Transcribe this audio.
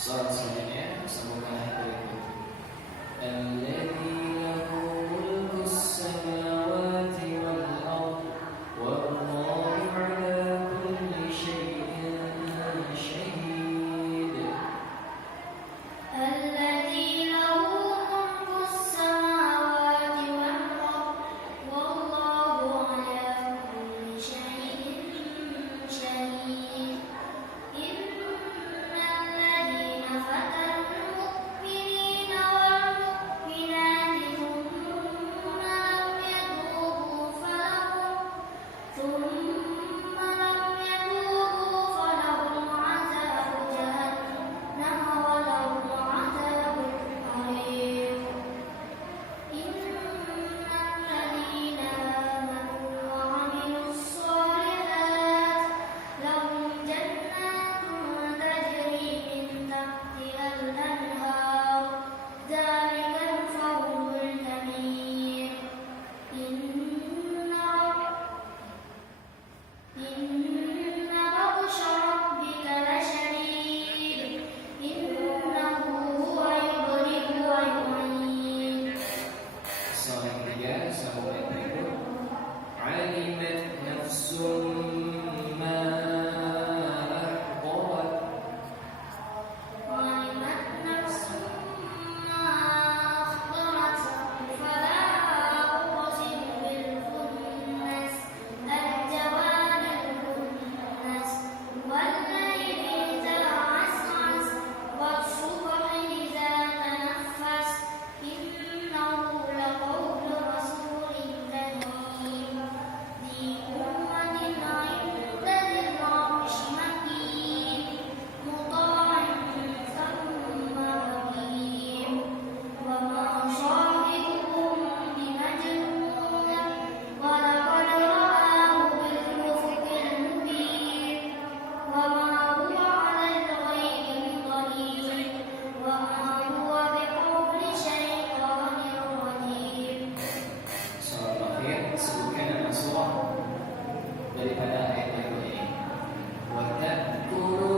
Soal selanjutnya sambungkan ayat berikut. Alladzi lahu mulku samawati wal ardh wallahu ala kulli syai'in syahid. الذي له ملك السماوات والأرض والله على كل شيء شهيد إن الذين فتنوا المؤمنين والمؤمنات ثم لم يتوبوا فلهم عذاب جهنم ولهم عذاب الحريق إن الذين آمنوا وعملوا الصالحات لهم جنات تجري من تحتها الأنهار ذلك الفوز الكبير إن بطش ربك لشديد إنه هو يبدئ ويعيد. Soal yang ketiga sambung ayat berikut. Alimat nafsum ma ahdarat. وعلمت نفس ما أحضرت فلا أقسم بالخنس الجوار الكنس والليل إذا عسعس والصبح إذا تنفس إنه لقول رسول كريم ذي قوة عند ذي العرش مكين مطاع ثم أمين وما صاحبكم بمجنون ولقد رآه بالأفق المبين وما هو على الغيب بضنين وما هو بقول شيطان رجيم. Soal terakhir sebutkan nama surah daripada ayat berikut ini. Wa tadhkuru